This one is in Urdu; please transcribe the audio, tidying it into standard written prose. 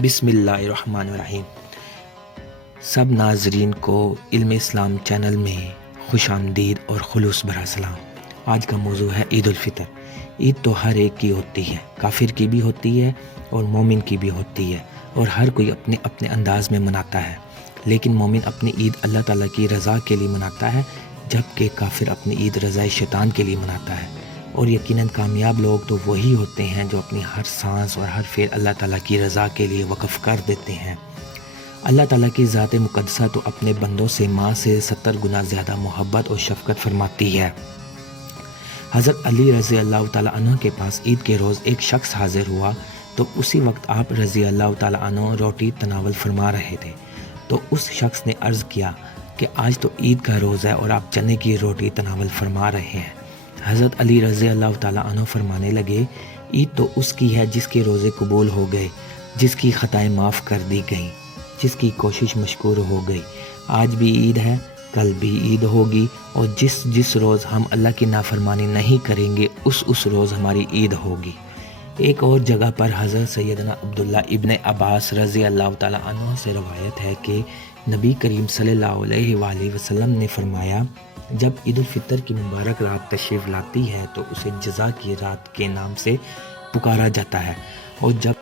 بسم اللہ الرحمن الرحیم۔ سب ناظرین کو علم اسلام چینل میں خوش آمدید اور خلوص بھرا سلام۔ آج کا موضوع ہے عید الفطر۔ عید تو ہر ایک کی ہوتی ہے، کافر کی بھی ہوتی ہے اور مومن کی بھی ہوتی ہے، اور ہر کوئی اپنے اپنے انداز میں مناتا ہے، لیکن مومن اپنی عید اللہ تعالیٰ کی رضا کے لیے مناتا ہے، جبکہ کافر اپنی عید رضا شیطان کے لیے مناتا ہے۔ اور یقیناً کامیاب لوگ تو وہی ہوتے ہیں جو اپنی ہر سانس اور ہر فعل اللہ تعالیٰ کی رضا کے لیے وقف کر دیتے ہیں۔ اللہ تعالیٰ کی ذات مقدسہ تو اپنے بندوں سے ماں سے 70 گنا زیادہ محبت اور شفقت فرماتی ہے۔ حضرت علی رضی اللہ تعالیٰ عنہ کے پاس عید کے روز ایک شخص حاضر ہوا، تو اسی وقت آپ رضی اللہ تعالیٰ عنہ روٹی تناول فرما رہے تھے، تو اس شخص نے عرض کیا کہ آج تو عید کا روز ہے اور آپ چنے کی روٹی تناول فرما رہے ہیں۔ حضرت علی رضی اللہ تعالیٰ عنہ فرمانے لگے، عید تو اس کی ہے جس کے روزے قبول ہو گئے، جس کی خطائیں معاف کر دی گئیں، جس کی کوشش مشکور ہو گئی۔ آج بھی عید ہے، کل بھی عید ہوگی، اور جس روز ہم اللہ کی نافرمانی نہیں کریں گے اس روز ہماری عید ہوگی۔ ایک اور جگہ پر حضرت سیدنا عبداللہ ابن عباس رضی اللہ تعالیٰ عنہ سے روایت ہے کہ نبی کریم صلی اللہ علیہ وآلہ وسلم نے فرمایا، جب عید الفطر کی مبارک رات تشریف لاتی ہے تو اسے جزا کی رات کے نام سے پکارا جاتا ہے، اور جب